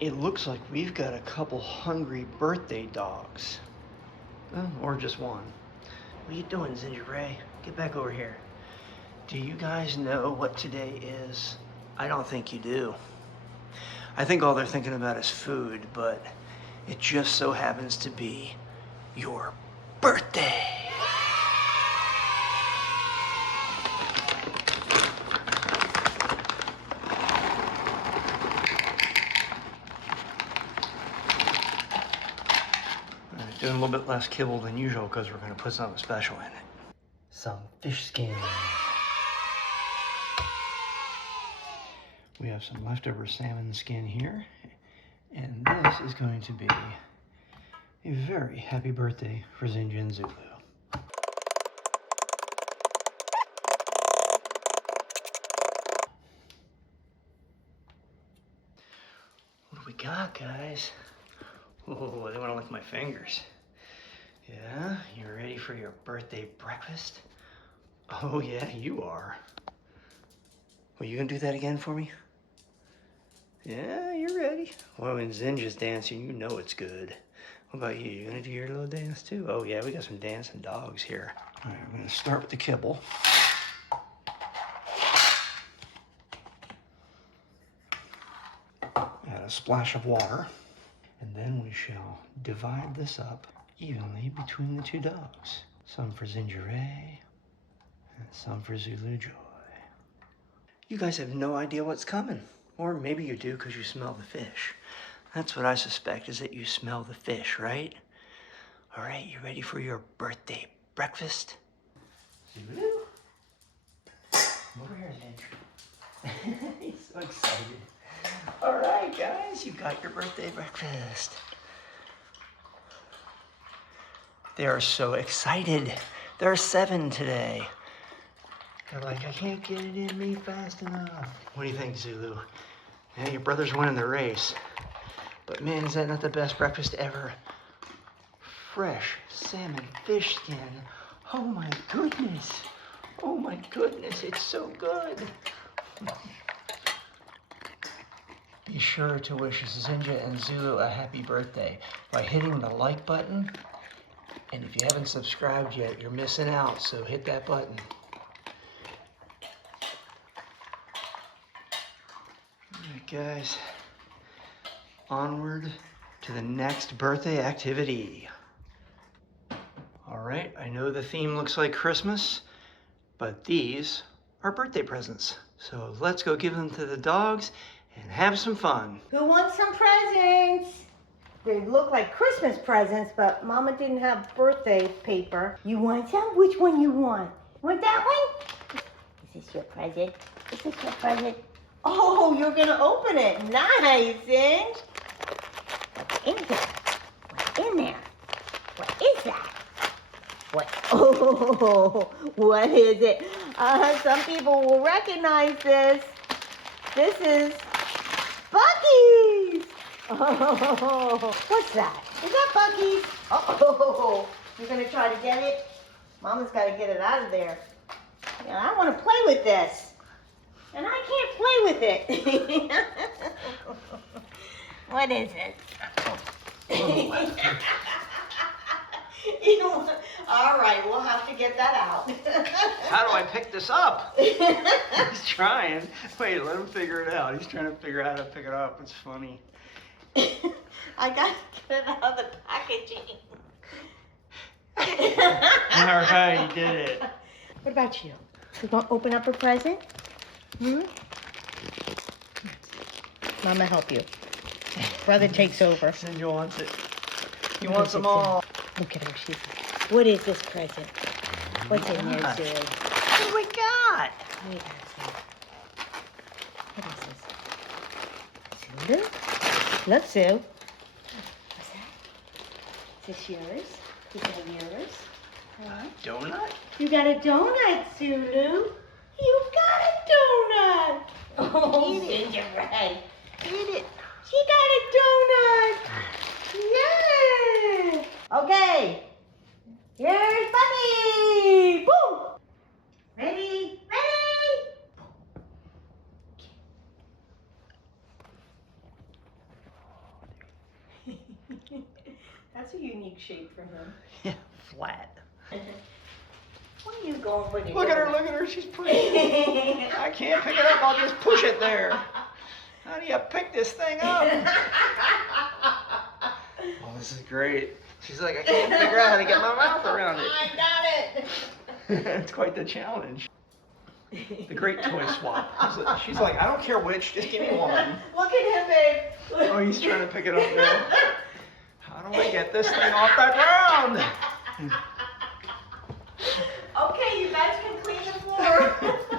It looks like we've got a couple hungry birthday dogs. Well, or just one. What are you doing, Ginger Ray? Get back over here. Do you guys know what today is? I don't think you do. I think all they're thinking about is food, but it just so happens to be your birthday. Doing a little bit less kibble than usual because we're going to put something special in it. Some fish skin. We have some leftover salmon skin here. And this is going to be a very happy birthday for Zinga and Zulu. What do we got, guys? Oh, they want to lick my fingers. Yeah, you ready for your birthday breakfast? Oh yeah, you are. Well, you gonna do that again for me? Yeah, you're ready. Well, when Zinja's dancing, you know it's good. What about you? You gonna do your little dance too? Oh yeah, we got some dancing dogs here. All right, we're gonna start with the kibble. Add a splash of water. And then we shall divide this up evenly between the two dogs. Some for Ginger Ray, and some for Zulu Joy. You guys have no idea what's coming. Or maybe you do because you smell the fish. That's what I suspect, is that you smell the fish, right? All right, you ready for your birthday breakfast? Zulu? Come over here, Ginger. He's so excited. All right, guys, you got your birthday breakfast. They are so excited. There are 7 today. They're like, I can't get it in me fast enough. What do you think, Zulu? Yeah, your brother's winning the race. But man, is that not the best breakfast ever? Fresh salmon fish skin. Oh my goodness. Oh my goodness, it's so good. Be sure to wish Zinja and Zulu a happy birthday by hitting the like button. And if you haven't subscribed yet, you're missing out, so hit that button. All right, guys. Onward to the next birthday activity. All right, I know the theme looks like Christmas, but these are birthday presents. So let's go give them to the dogs and have some fun. Who wants some presents? They look like Christmas presents, but Mama didn't have birthday paper. You want some? Which one you want? Want that one? Is this your present? Is this your present? Oh, you're gonna open it. Nice, Zinj. What's in there? What's in there? What is that? What? Oh, what is it? Some people will recognize this. This is Bucky's. Oh, what's that? Is that Bucky's? Oh, you're gonna try to get it? Mama's gotta get it out of there. Yeah, I wanna play with this. And I can't play with it. What is it? All right, we'll have to get that out. How do I pick this up? He's trying. Wait, let him figure it out. He's trying to figure out how to pick it up. It's funny. I gotta get it out of the packaging. All right, you did it. What about you? You gonna open up a present? Mama help you. Brother takes over. Zinja wants it. He wants them all. Look at her. What is this present? What's in there, Sue? What do we got? What is this? Sue? Look, Sue. What's that? Is this yours? Is that yours? Donut? You got a donut, Zulu. You got a donut. Oh, Gingerbread. Eat it. She got a donut. Yay. Okay. Here's Bunny. Boom. Ready? Ready? That's a unique shape for him. Yeah, flat. What are you going for? Look at her, she's pushing. I can't pick it up, I'll just push it there. How do you pick this thing up? Oh, this is great. She's like, I can't figure out how to get my mouth around it. I got it. It's quite the challenge. The great toy swap. She's like, I don't care which, just give me one. Look at him, babe. Oh, he's trying to pick it up there. How do I get this thing off the ground? Okay, you guys can clean the floor.